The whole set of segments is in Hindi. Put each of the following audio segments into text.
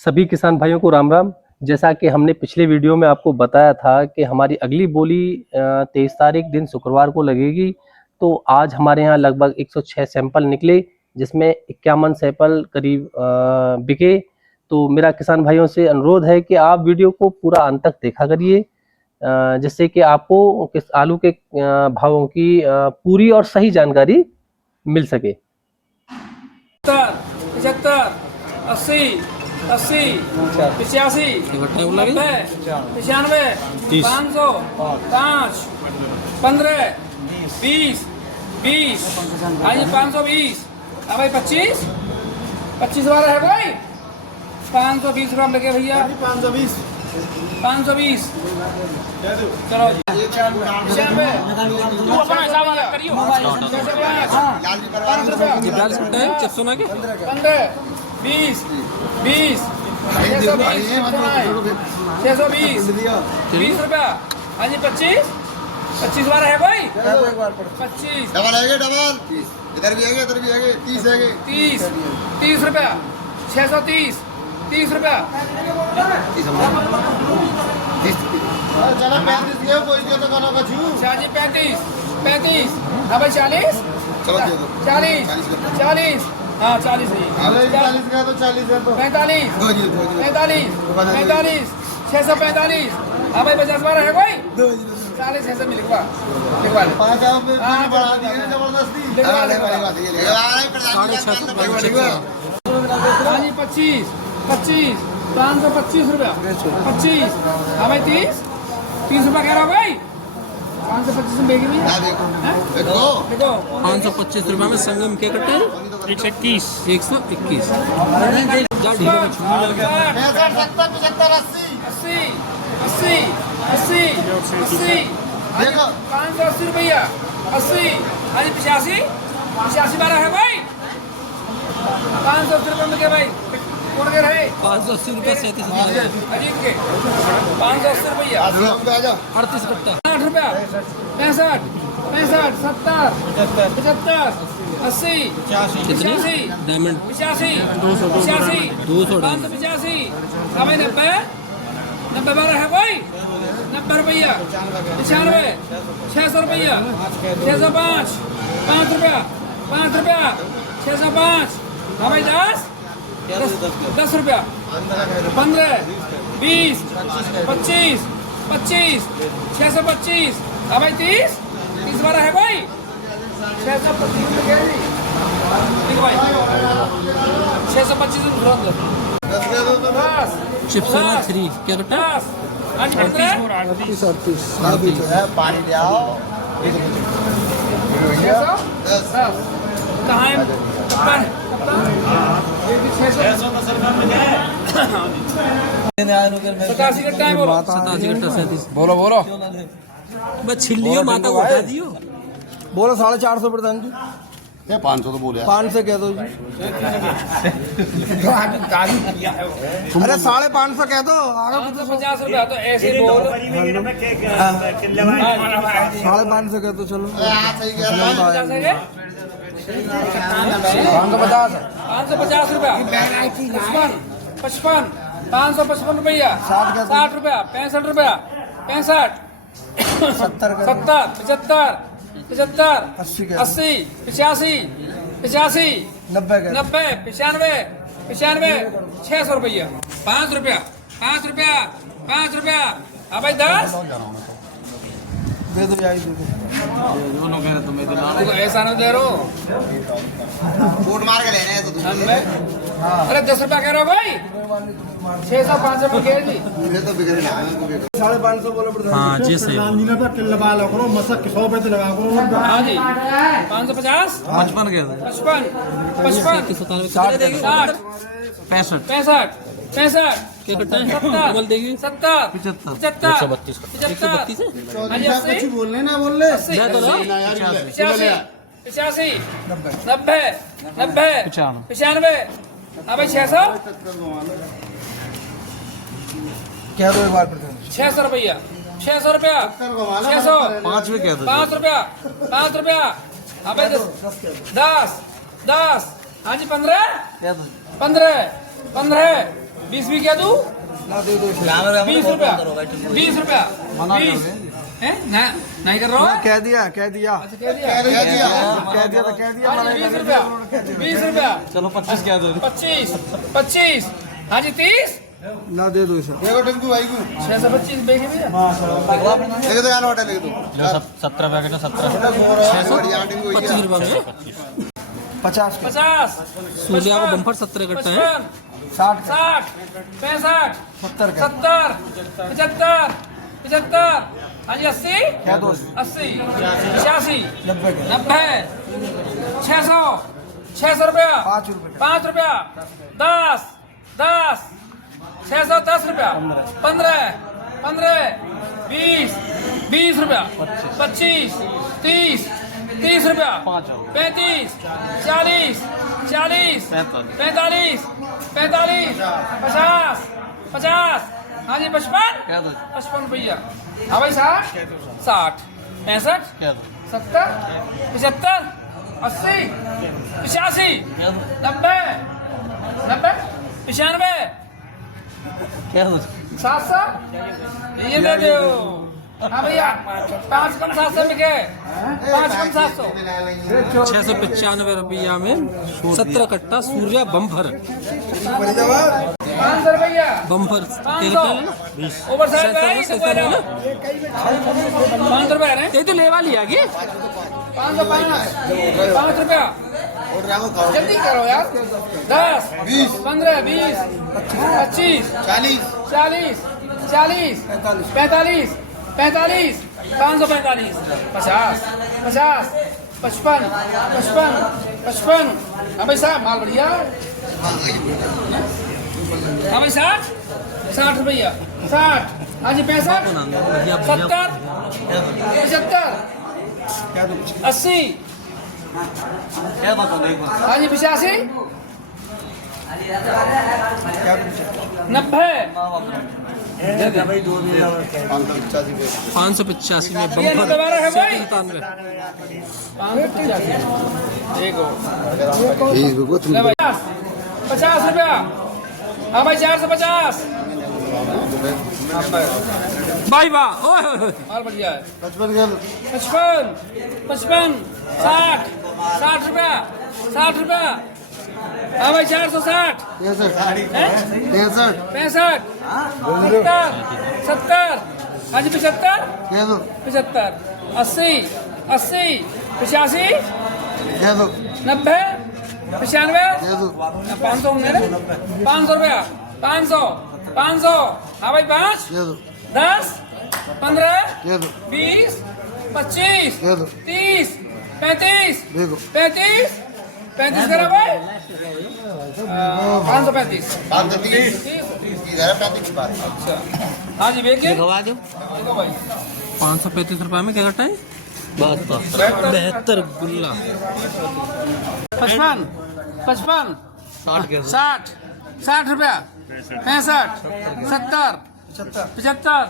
सभी किसान भाइयों को राम राम। जैसा कि हमने पिछले वीडियो में आपको बताया था कि हमारी अगली बोली 23 तारीख दिन शुक्रवार को लगेगी। तो आज हमारे यहाँ लगभग 106 सैंपल निकले, जिसमें 51 सैंपल करीब बिके। तो मेरा किसान भाइयों से अनुरोध है कि आप वीडियो को पूरा अंत तक देखा करिए, जिससे कि आपको किस आलू के भावों की पूरी और सही जानकारी मिल सके। 75, 80, 80, 85, 90, 95, 500, 5, 15, 20, 20, हाँ जी 520, हाँ भाई 25, 25 वाला है भाई 520 ग्राम लगे भैया 520, 520 चलो जी 95, तू अपना हिसाब वाला करियो 15, 20, 20, 620, 20 रुपया, हाँ जी 25, 25 बार है भाई 25, डबल आएगा डबल इधर भी आएगा 30 आएगा 30 रुपया, 630, 30 रुपया, चलो 35 के कोई के तो गाना का छू 35, 35, हाँ भाई 40, चलो दे दो 40, 40, हाँ 40 अरे नहीं 40 का तो 40 है तो 45, दो जी 45, 45, 645, हाँ भाई 50 बार है कोई 40 600 में लिखवा ले 5 आप पे बढ़ा दिए जबरदस्ती लिखवा ले हाँ जी 25, 25, 525 रुपया 25, हाँ भाई 30, 30 रुपया कह रहा हो भाई 525 में बेगी भैया देखो देखो 525 रुपये में संगम के कट्टे 121 121 अस्सी 580 रुपया 80 हाँ जी 85 बारह है भाई 580 रुपये में क्या भाई कौन के रहे 580 रुपये 37 अजीत के 580 रुपया 38 कट्टा 60 रुपया 65 65 70 75 80 85 डायमंड 85 85 200 585 हाँ भाई 90 90 बारह है भाई 90 रुपया 95 600 रुपया 605 5 रुपया 5 रुपया 605 हाँ भाई 10 रुपया 15 20 25 25 625 हाँ भाई 30 बारह है भाई 625 में क्या है ठीक भाई 625 में घुरा 10 चिप्स 3 क्या कट्टा 10 पानी ले आओ कहाँ है कप्तान ये भी 600 87 का टाइम बोलो 87 कट्टा 37 बोलो बोलो बस छिल लियो माता को उठा दियो बोलो 450 प्रधान जी ये 500 तो बोले 500 कह दो जी अरे 550 कह दो आगे 550 रुपया तो ऐसे बोल 550 कह दो चलो सही कह रहा है 550 रुपया 55 555 रुपया 60 रुपया 65 रुपया 65 70 70 75 80 85 85 90 कह 90 95 600 रुपया 5 रुपया 5 रुपया 5 रुपया हाँ भाई 10 दे दो यार दे तो ऐसा ना दे रो वोट मार के लेने हैं तो अरे 10 रुपया कह रहा हो भाई 600 500 रुपये जी ये तो बिगड़े ना 550 बोलो प्रधान हाँ जी सही हाँ जी 550 55 कह दो 55 97 60 65 65 क्या कट्टा है डबल देगी 70 75 75 हाँ जी 80 बोलने ना बोल ले 85 85 90 95 हाँ भाई 600 कह दो एक बार प्रधान 600 रुपया 600 रुपया 600 5 में कह दो 5 रुपया 5 रुपया हाँ भाई 10 हाँ जी 15 15 15 20 भी क्या दूं? ना दे दो 20 रुपया 20 रुपया मना कर 20 रहे। हैं ना नहीं कर रहा हूँ कह दिया कह दिया अच्छा कह दिया कह दिया तो कह दिया हाँ मना जी, कर 20 रुपया 20 रुपया चलो 25 कह दो 25 25 हाँ जी 30 ना दे दो इसे देखो टिंकू भाई को 625 बेचे भैया लेके दो यार ऑर्डर लेके दो 17 पैकेट 17 बढ़िया टिंकू भैया 25 रुपए में 50 के 50 सूर्या को बम्पर 17 कट्टा है 55 60 60 65 70 के 70 75 75 हाँ जी 80 क्या दो 80 85 90 के 90 600 रुपया 5 रुपए 5 रुपया 10 10 610 रुपया 15 15 20 20 रुपया 25 30 30 रुपया 35 40 40 45 45 50 50 हाँ जी 55 55 भैया हाँ भाई 60 60 65 70 75 80 85 90 90 95 700 ये दे दो हाँ भैया 5 कम 700 में क्या 5 कम 700 695 रुपया में 17 कट्टा सूर्या बम्पर 500 रुपया बम्पर 500 ओवर साइड है ना 500 रुपया है ये तो लेवा लिया कि 5 रुपया ऑर्डर आओ खाओ जल्दी करो यार 10 20 15 20 25 40 40 40 45 45 545 50 50 55 55 55 हाँ भाई साहब माल बढ़िया हाँ भाई 60 60 रुपया 60 हाँ जी 65 70 75 80 हाँ जी 85 90 585 में ये बम्पर दोबारा है भाई 97 ले भाई 50 रुपया हाँ भाई 450 भाई वाह ओए होए होए। माल बढ़िया है 55 कर 55 55 60 60 रुपया 60 रुपया हाँ भाई 460 63 65 70 हाँ जी 75 कह दो 75 80 80 85 कह दो 90 95 कह दो 500 होंगे ना 500 रुपया 500 500 हाँ भाई 5 कह दो 10 15 कह दो 20 25 कह दो 30 35 देखो 35 35 करा भाई 535 बात करती है इधर 35 की बात अच्छा हाँ जी देखिए गवा दो देखो भाई 535 रुपए में क्या कट्टा है 72 गुल्ला 55 55 60 60 रुपया 65 70 75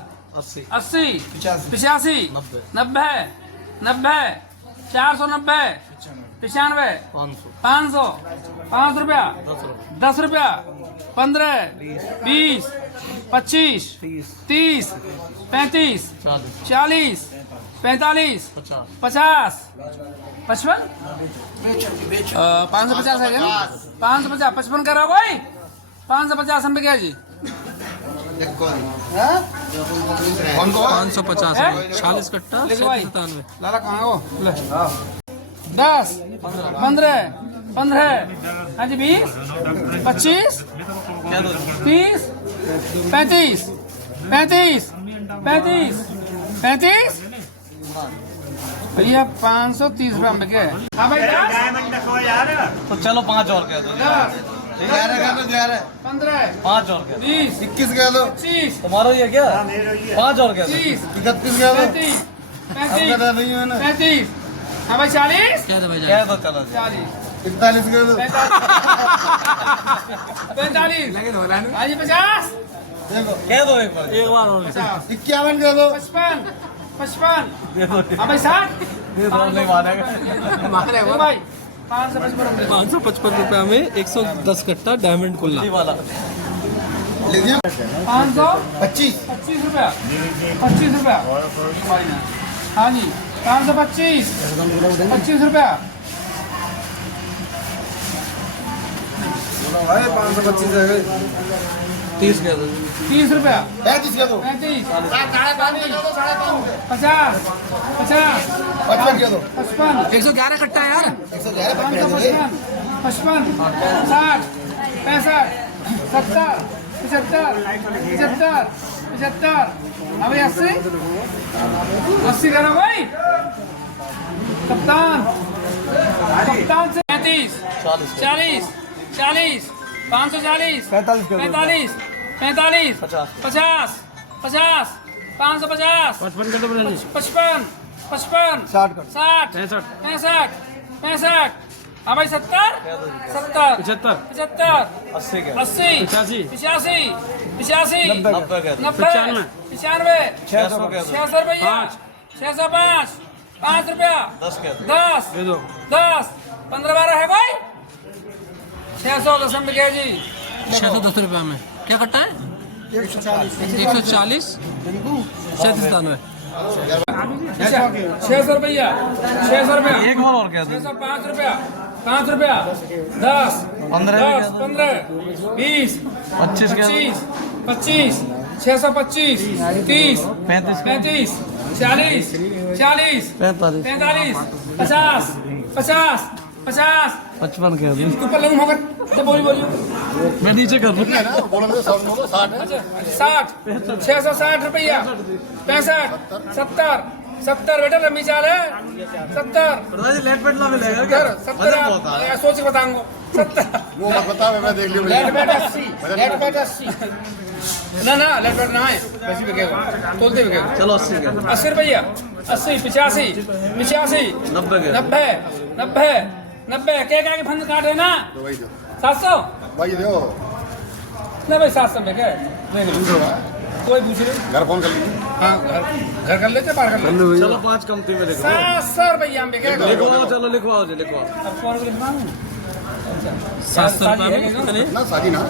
80 85 90 90 490 95 500 5 रुपया 10 रुपया 15 20 25 30 35 40 45 50 55 550 है क्या 550 55 करा भाई 550 हम क्या जी कौन को 550 हैं? में 40 कट्टा लिख भाई। 97 लाला कहाँ हो ले 10 15 15 हाँ जी 20 25 30 35 35 35 35 भैया 530 रुपया में क्या है हाँ भाई 10 तो चलो 5 और कह दो 10 11 कह दो 11 15 5 और कह दो 20 21 कह दो 25 तुम्हारा ये क्या 5 और कह दो 30 31 कह दो 35 अब कह नहीं है ना 35 हाँ भाई 40 क्या था भाई कह दो चलो 40 41 कह दो 45 हाँ जी 50 देखो कह दो एक बार एक बार और 50 51 कह दो 55 55 हाँ भाई 60 नहीं मानेगा मारे भाई 555 555 रुपया में 110 कट्टा डायमंड कुल्ला वाला ले दिया 525 25 रुपया 25 रुपया हाँ जी 525 25 रुपया भाई 525 है 30 के 30 रुपया 35 के दो 35 5.5 50 55 के दो 55 111 कट्टा है यार 111 55 60 65 70 75 75 75 अभी 80 80 करो भाई कप्तान कप्तान से 35 40 40 540 45 45 50 50 550 55 कर दो 55 55 60 60 65 65 हाँ भाई 70 70 75 75 80 के 80 85 85 85 90 95 600 रुपया 605 5 रुपया 10 दे दो 10 15 12 है भाई 600 दसम लिखे जी 610 रुपये में क्या कट्टा है 140 97 600 रुपया 600 रुपया एक बार और क्या 605 रुपया 5 रुपया 10 15 20 25 25 25 625 30 35 40 40 45 50 50 50 55 के ऊपर लगूं होकर जब बोली बोली मैं नीचे कर दूँ है ना बोलो मुझे 60 60 660 रुपया 65 70 70 बेटा लंबी चाल है 70 लेट पेट ला मिलेगा इधर 70 सोच के बताऊंगा 70 वो मत बता मैं देख लिया लेट बेट 80 लेट बेट 80 ना लेट बेट ना है वैसे बिकेगा तोलते बिकेगा चलो 80 के 80 रुपया 80 85 85 90 के 90 90 90 क्या क्या के फंड काट है ना तो वही दो 700 भाई दो ना भाई 700 में क्या कोई पूछ रहे घर फोन कर लीजिए हाँ घर कर लेते बाहर कर लेते चलो 5 कमती में लिखो 700 रुपया में बिकेगा लिखवाओ चलो लिखवाओ जी लिखवाओ अब कौन को लिखवाऊं 700 रुपये में कितने ना शादी ना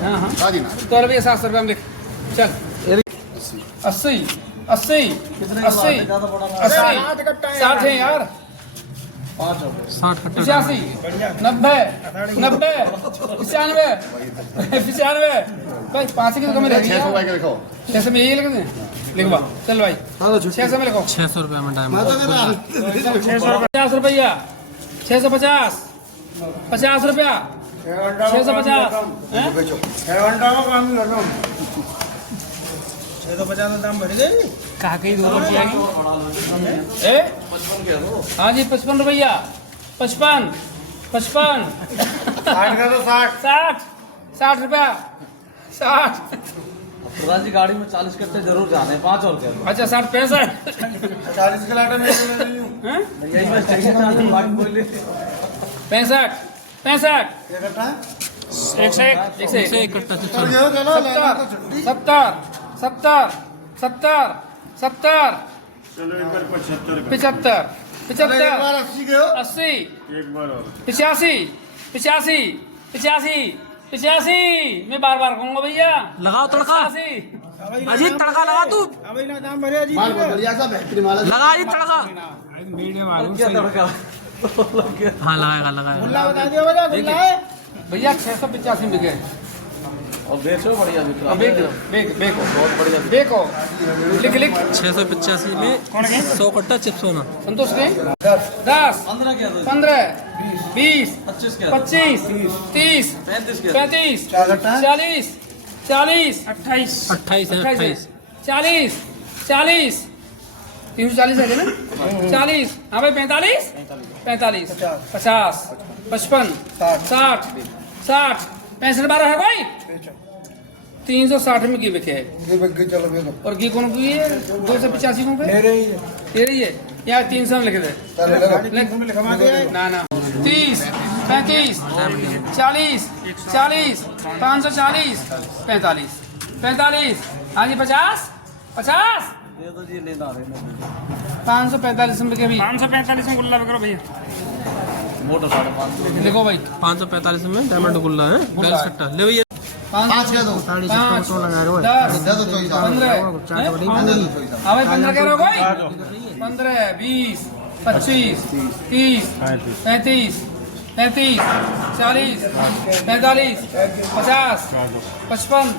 शादी ना तो रुपया 700 रुपया में लिख चल 80 80 80 60 है यार 60 कट्टा 85 90 90 95 95 भाई 5 की तो कमी रह गई 600 भाई के लिखो 600 में यही लिख दे लिखवा चल भाई 600 में लिखो 600 रुपये में डायमंड 50 रुपया 650 50 रुपया 650 बेचो कहा कहीं 2 रुपया की ए हाँ जी 55 रुपया 55 55 60 रुपया 60 प्रधान जी गाड़ी में 40 कट्टे जरूर जाने 5 और क्या अच्छा 60 65 40 के लाटे में हैं? यही मैं चाहिए बाकी बोली 65 65 एक से एक कट्टा चलो 70 70 70 70 75 75 80 के हो 80 85 85 85 85 मैं बार कहूंगा भैया लगाओ तड़का 85 अजीत तड़का लगा तू माल बहुत बढ़िया सा बेहतरीन माल है लगा अजीत तड़का वीडियो मालूम क्या तड़का हाँ लगाएगा भैया 685 बिके और बेचो बढ़िया बिक रहा बेको बहुत बढ़िया देखो लिख लिख 685 में 100 कट्टा चिप्स होना संतोष के 10 15 क्या 15 20 25 क्या 25 30 35 क्या 35 40 40 28 28 है 28 40 40 340 है ना 40 हाँ भाई 45 45 50 55 60 60 65 12 है भाई 360 में घी बिके है चलो बेचो और घी कौन की है 285 को पे मेरे ही है तेरी है यहाँ 300 में लिख दे लिखवा दिया है ना ना 30 35 40 40 540 45 45 हाँ जी 50 50 ये तो जी लेना 545 में भी 545 में गुल्ला करो भैया मोटा 550 देखो भाई 545 में डायमंड गुल्ला है 42 कट्टा ले भैया पाँच कह दो 5 10 दे दो 24 15 अबे 15 कह रहे हो कोई 15 20 25 30 35 35 40 45 50 55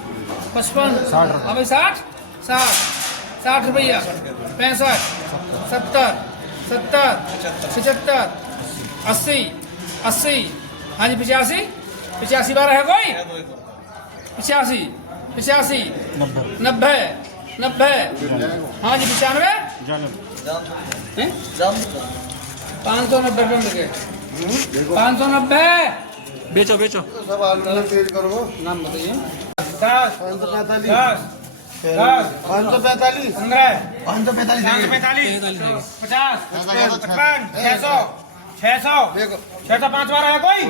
55 अबे 60 रुपया 65 70 70 75 80 80 हाँ जी 85 85 बार है कोई 85 85 90 90 हाँ जी 95 590 रुपये मिल गए 590 बेचो बेचो सब आलू तेज करो नाम बताइए 10 545 10 545 15 545 50 600 देखो 605 बार है कोई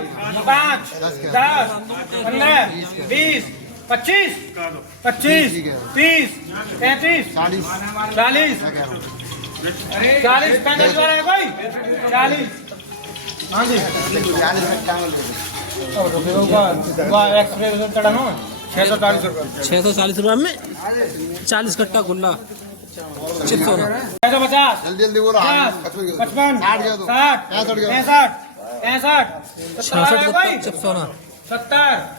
5 10 15 20 25 25 30 35 40 45 बार है कोई 40 हाँ जी 640 रुपये 640 रुपये में 40 कट्टा गुल्ला चिप्स होना 650 जल्दी जल्दी बोलो 55 60 65 66 कट्टा चिप्स होना 70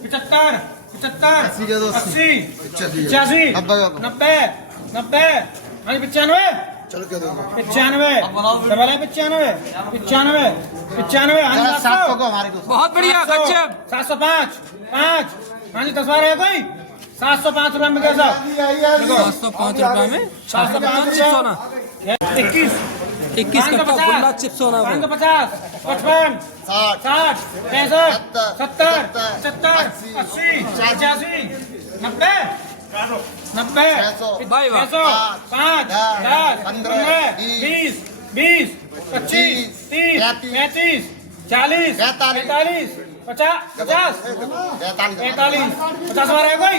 75 75 अस्सी कह दो, 80 85 85 90 90 90 हाँ 95 चलो कह दो 95 डबल है 95 95 95 हाँ जी 700 को हमारे को बहुत बढ़िया गजब 705 5 हाँ जी 10 बार है कोई 705 रुपये में कैसा 705 रुपये में 705 चिप्स होना 21 21 कट्टा गुल्ला चिप्स होना 550 55 60 60 65 70 80 85 90 90 भाई वाह 5 10 15 20 20 25 30 35 40 45 50 50 45 50 बार है कोई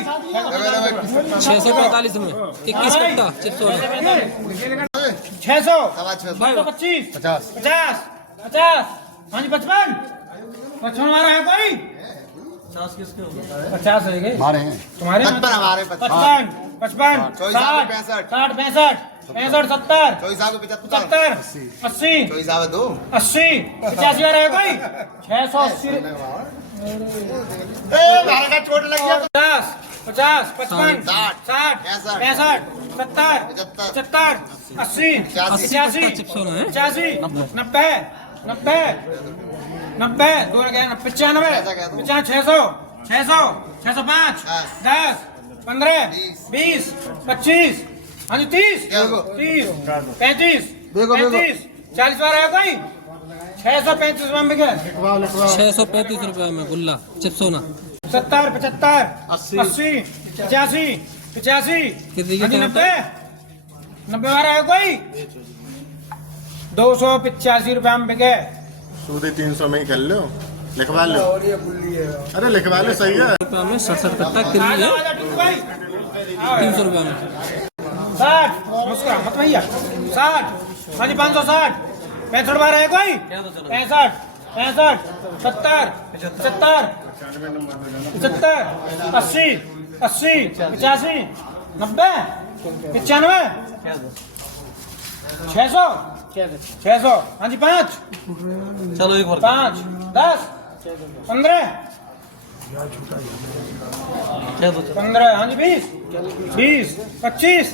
645 में 21 कट्टा चिप्स होना 600 भाई वाह 25 50 50 50 हाँ जी 55 मारा है कोई 50 है गए हमारे हैं तुम्हारे 55 हमारे 55 55 54 60 65 60 65 65 70 24 75 70 80 24 आवे दो 80 85 बार है कोई 680 हमारे का चोट लग गया 50 55 60 60 65 70 75 80 80 चिप्स होना है 85 90 90 90 दो गए 95 600 605 10 15 20 25 हाँ जी 30 30 35 35 40 बार है कोई 635 रुपये में गए 635 रुपये में गुल्ला चिप्स होना 70 75 80 85 85 कितनी हाँ जी की 90 90 बार है कोई 285 रुपये में बिके सूदी 300 में ही कर लो लिखवा लो अरे लिखवा लो सही है रुपये में 67 कट्टा कितनी है 300 रुपये में 60 मुस्कुरा मत भैया 60 हाँ जी 560 65 बार है कोई 65 65 70 75 75 80 80 85 90 95 600 600 हाँ जी 5 चलो एक 5 10 15 15 हाँ जी 20 20 25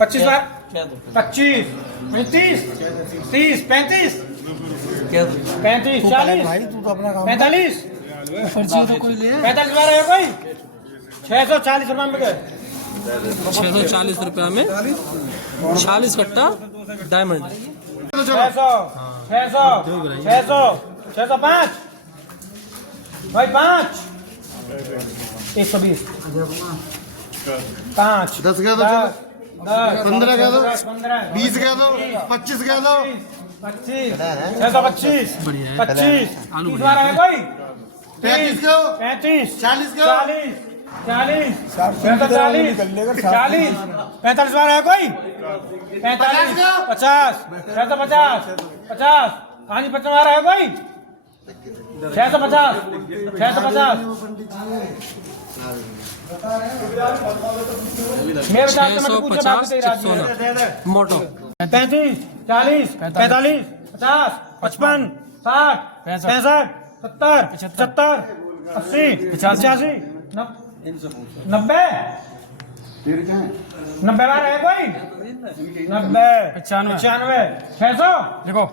25 बार 25 30 30 35 35 40 45 45 बार है कोई 640 रुपये में गए 640 रुपये में 40 कट्टा डायमंड 600 600 600 605 भाई 5 120 5 10 कह दो 15 कह दो 20 कह दो 25 कह दो 25 625 25 इस बार है कोई 35 कहो 35 40 कहो 40 40 40 45 बार है कोई 45 50 50 50 हाँ जी 50 बार है कोई 650 650 मैं बता के मत पूछो बाप 650 तेरी राजी है। चिप्सोना मोटो 35 40 45 50 55 60 65 70 75 80 85 90 90 बार है कोई 90 95 600 देखो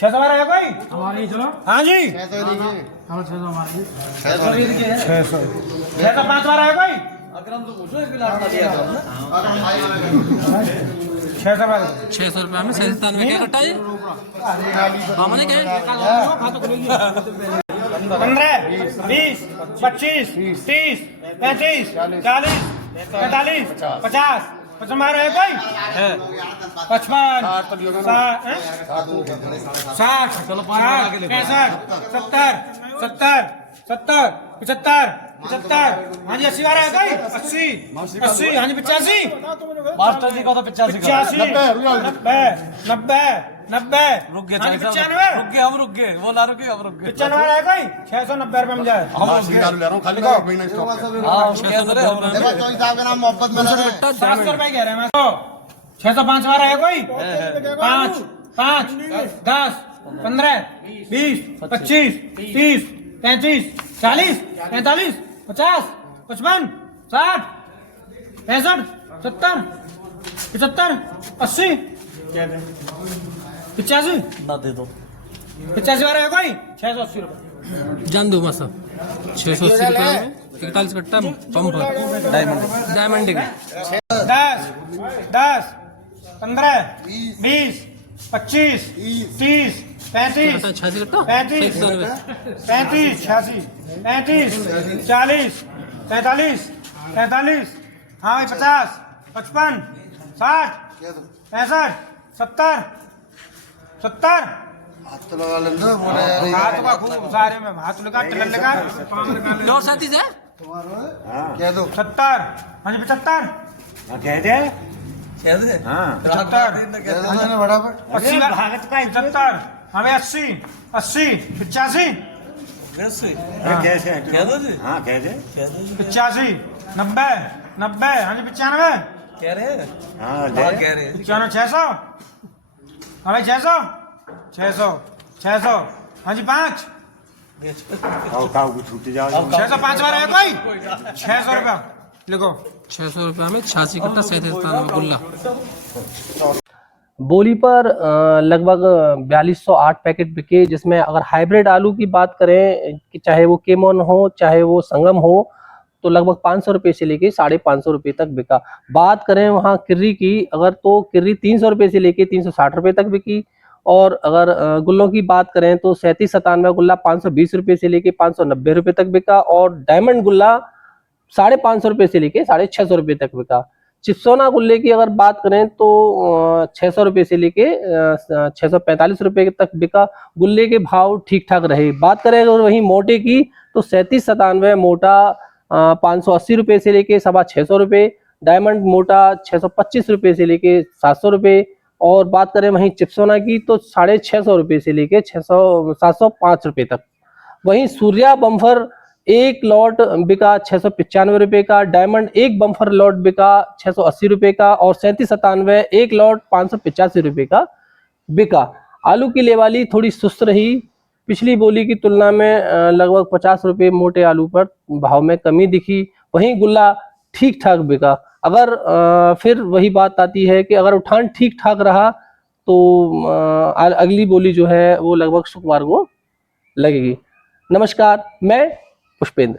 600 बार है कोई हमारी चलो हाँ जी 605 बार है कोई 600 बार 600 रुपये में 97 क्या कटा है मामा ने क्या 15 20 25 30 35 40 45 50 55 बार है कोई 55 60 चलो 65 70 70 70 75 75 हाँ जी 80 बार है कोई 80 80 हाँ जी 85 मास्टर जी का तो 85 85 90 90 रुक गए हाँ जी 95 हम रुक गए वो ना रुके हम रुक गए 95 है कोई 690 रुपये में जाए हम ले रहा हूँ खाली महीना स्टॉप कर। 690 रुपये में चौधरी साहब का नाम मोहब्बत में 700 रुपये कह रहे हैं मैं तो 605 बार है कोई 5 5 10 15 20 25 30 35 40 45 50 55 60 65 70 75 80 85 ना दे दो 85 बार है कोई 680 रुपये जान दो मसा 680 रुपये में 41 कट्टा पंप डायमंड डिग्री 10 10 15 20 25 30 35 86 कट्टा 35 35 86 35 40 45 45 हाँ भाई 50 55 60 65 70 70 हाथ तो लगा लेंगे बोले यार हाथ का खूब सारे में हाथ लगा टलन लगा और साथी से कह दो 70 हाँ जी 75 कह दे 75 कह दो ना फटाफट 80 75 हाँ भाई 80 80 85 कैसे कह दो जी हाँ कह दे 85 90 90 हाँ जी 95 कह रहे हाँ कह रहे 95 600 हाँ भाई 600 600 600 हाँ जी 5 छूट जाओ 605 बार है कोई 600 रुपया लिखो 600 रुपये में 86 कट्टा 97 गुल्ला बोली पर लगभग 4208 पैकेट बिके, जिसमें अगर हाइब्रिड आलू की बात करें कि चाहे वो केमोन हो चाहे वो संगम हो तो लगभग 500 रुपये से लेके 550 रुपये तक बिका। बात करें वहाँ किर्री की, अगर तो किर्री 300 रुपये से लेके 360 रुपये तक बिकी। और अगर गुल्लों की बात करें तो 3797 गुल्ला 520 रुपये से लेके 590 रुपये तक बिका। और डायमंड गुल्ला 550 रुपये से लेके 650 रुपये तक बिका। चिप्सोना गुल्ले की अगर बात करें तो 600 रुपये से लेके 645 रुपये तक बिका। गुल्ले के भाव ठीक ठाक रहे। बात करें अगर वहीं मोटे की तो 3797 मोटा 580 रुपये से लेके 650 रुपये। डायमंड मोटा 625 रुपये से लेके 700 रुपये। और बात करें वहीं चिप्सोना की तो 650 रुपये से लेके 705 रुपये तक। वहीं सूर्या बम्फर एक लॉट बिका 695 रुपये का। डायमंड एक बम्फर लॉट बिका 680 रुपये का। और 3797 एक लॉट 585 रुपये का बिका। आलू की लेवाली थोड़ी सुस्त रही। पिछली बोली की तुलना में लगभग 50 रुपये मोटे आलू पर भाव में कमी दिखी। वहीं गुल्ला ठीक ठाक बिका। अगर फिर वही बात आती है कि अगर उठान ठीक ठाक रहा तो अगली बोली जो है वो लगभग शुक्रवार को लगेगी। नमस्कार, मैं पुष्पेंद्र।